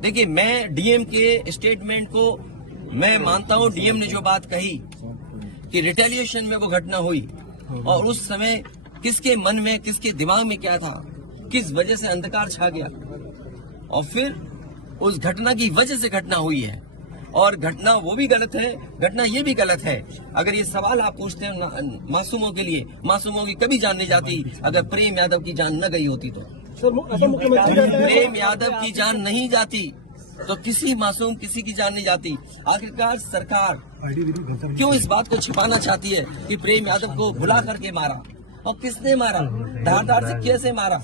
देखिए, मैं डीएम के स्टेटमेंट को मैं मानता हूं। डीएम ने जो बात कही कि रिटेलिएशन में वो घटना हुई और उस समय किसके मन में, किसके दिमाग में क्या था, किस वजह से अंधकार छा गया और फिर उस घटना की वजह से घटना हुई है। और घटना वो भी गलत है, घटना ये भी गलत है। अगर ये सवाल आप पूछते हैं मासूमों के लिए, मासूमों की कभी जान नहीं जाती अगर प्रेम यादव की जान न गई होती तो। प्रेम यादव की जान नहीं जाती तो किसी मासूम किसी की जान नहीं जाती। आखिरकार सरकार क्यों इस बात को छिपाना चाहती है कि प्रेम यादव को भुला करके मारा, और किसने मारा, धारदार से कैसे मारा।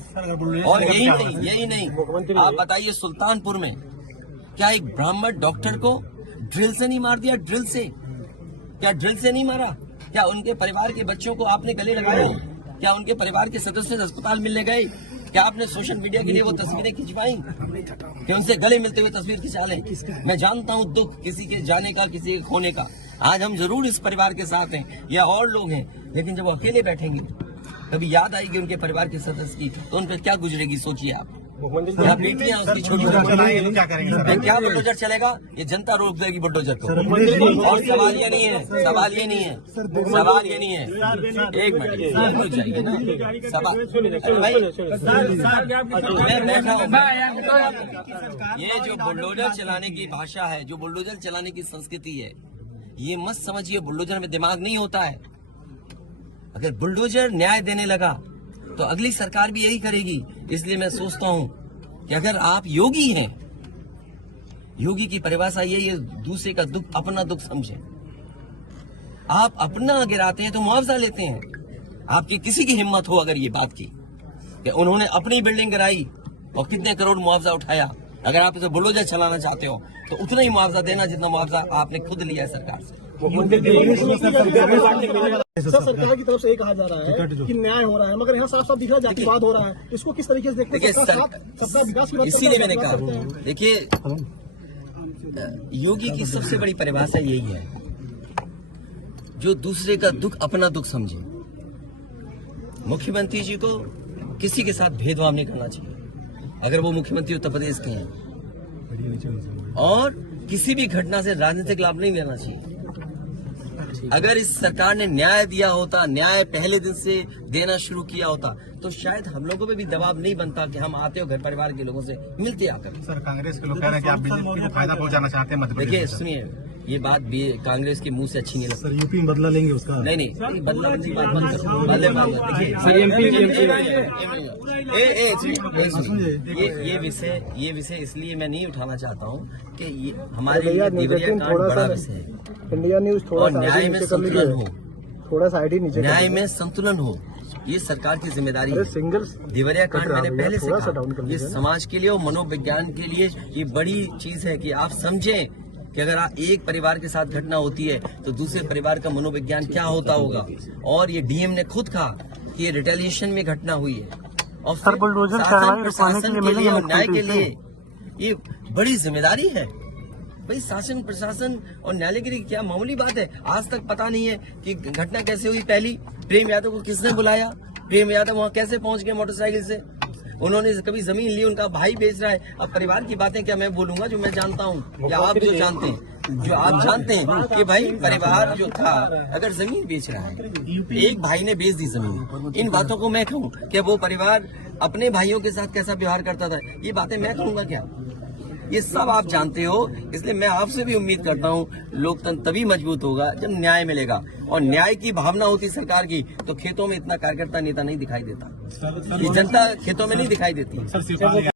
और यही नहीं, आप बताइए सुल्तानपुर में क्या एक ब्राह्मण डॉक्टर को ड्रिल से नहीं मार दिया? ड्रिल से, क्या ड्रिल से नहीं मारा? क्या उनके परिवार के बच्चों को आपने गले लगाए? क्या उनके परिवार के सदस्य अस्पताल मिलने गए? क्या आपने सोशल मीडिया के लिए वो तस्वीरें खिंचवाई कि उनसे गले मिलते हुए तस्वीर खिंचा लें? मैं जानता हूं दुख किसी के जाने का, किसी के खोने का। आज हम जरूर इस परिवार के साथ हैं या और लोग हैं, लेकिन जब वो अकेले बैठेंगे कभी याद आएगी उनके परिवार के सदस्य की तो उन पर क्या गुजरेगी, सोचिए आप। क्या बेटियां उसकी छोटी क्या बुलडोजर चलेगा? ये जनता रोक देगी बुलडोजर को। और सवाल ये नहीं है, सवाल ये नहीं है, सवाल ये नहीं है। एक मिनट रुक जाइए ना, सवाल मैं बैठा हूँ। ये जो बुलडोजर चलाने की भाषा है, जो बुलडोजर चलाने की संस्कृति है, ये मत समझिए बुलडोजर में दिमाग नहीं होता है। अगर बुलडोजर न्याय देने लगा तो अगली सरकार भी यही करेगी। इसलिए मैं सोचता हूं कि अगर आप योगी हैं, योगी की परिभाषा यही है, दूसरे का दुख अपना दुख समझे। आप अपना गिराते हैं तो मुआवजा लेते हैं। आपकी किसी की हिम्मत हो अगर ये बात की कि उन्होंने अपनी बिल्डिंग गिराई और कितने करोड़ मुआवजा उठाया, अगर आप इसे बुलडोजर चलाना चाहते हो तो उतना ही मुआवजा देना जितना मुआवजा आपने खुद लिया है सरकार से। सर, सरकार की तरफ से ये कहा जा रहा है कि न्याय हो रहा है, मगर यहाँ साफ साफ दिख रहा है जातिवाद हो रहा है। इसको किस तरीके से देखते हैं? सबका विकास की बात, इसीलिए मैंने कहा, देखिए योगी की सबसे बड़ी परिभाषा यही है, जो दूसरे का दुख अपना दुख समझे। मुख्यमंत्री जी को किसी के साथ भेदभाव नहीं करना चाहिए अगर वो मुख्यमंत्री उत्तर प्रदेश के हैं, और किसी भी घटना से राजनीतिक लाभ नहीं लेना चाहिए। अगर इस सरकार ने न्याय दिया होता, न्याय पहले दिन से देना शुरू किया होता, तो शायद हम लोगों पे भी दबाव नहीं बनता कि हम आते हो घर परिवार के लोगों से मिलते आकर। सर, कांग्रेस के लोग कह रहे हैं कि आप बीजेपी को फायदा पहुंचाना चाहते हैं मध्य प्रदेश। देखिए सुनिए, ये बात भी कांग्रेस के मुंह से अच्छी नहीं लगती। सर, यूपी में बदला लेंगे उसका? नहीं, बदला की बात बंद करो। ये विषय इसलिए मैं नहीं उठाना चाहता हूँ कि ये हमारे लिए देवरिया कांड बड़ा विषय है। इंडिया न्यूज थोड़ा न्याय में संतुलन हो, थोड़ा सा आईडी नीचे, न्याय में संतुलन हो, ये सरकार की जिम्मेदारी है। देवरिया कांड मैंने पहले से कहा, ये समाज के लिए और मनोविज्ञान के लिए ये बड़ी चीज है कि आप समझें कि अगर आप एक परिवार के साथ घटना होती है तो दूसरे परिवार का मनोविज्ञान क्या होता होगा। और ये डीएम ने खुद कहा कि ये रिटेलिएशन में घटना हुई है, और शासन प्रशासन के लिए और न्याय के लिए ये बड़ी जिम्मेदारी है। भाई शासन प्रशासन और न्यायालय के लिए क्या मामूली बात है? आज तक पता नहीं है कि घटना कैसे हुई। पहली, प्रेम यादव को किसने बुलाया, प्रेम यादव वहाँ कैसे पहुंच गए मोटरसाइकिल से, उन्होंने कभी जमीन ली, उनका भाई बेच रहा है। अब परिवार की बातें क्या मैं बोलूंगा जो मैं जानता हूँ या आप जो जानते हैं, जो आप जानते हैं कि भाई परिवार जो था अगर जमीन बेच रहा है, एक भाई ने बेच दी जमीन, इन बातों को मैं कहूँ कि वो परिवार अपने भाइयों के साथ कैसा व्यवहार करता था, ये बातें मैं कहूँगा क्या? ये सब आप जानते हो। इसलिए मैं आपसे भी उम्मीद करता हूँ लोकतंत्र तभी मजबूत होगा जब न्याय मिलेगा, और न्याय की भावना होती सरकार की तो खेतों में इतना कार्यकर्ता नेता नहीं दिखाई देता, ये जनता खेतों में नहीं दिखाई देती।